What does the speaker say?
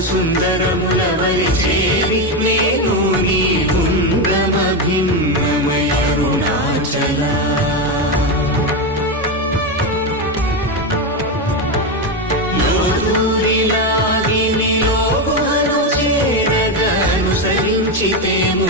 సుందరములవరి చేరి నేను నీ గుండ్రమ భిన్నమయ అరుణాచల లోదూరిలాగి నిలో గుహను చేరగ అనుసరించితేము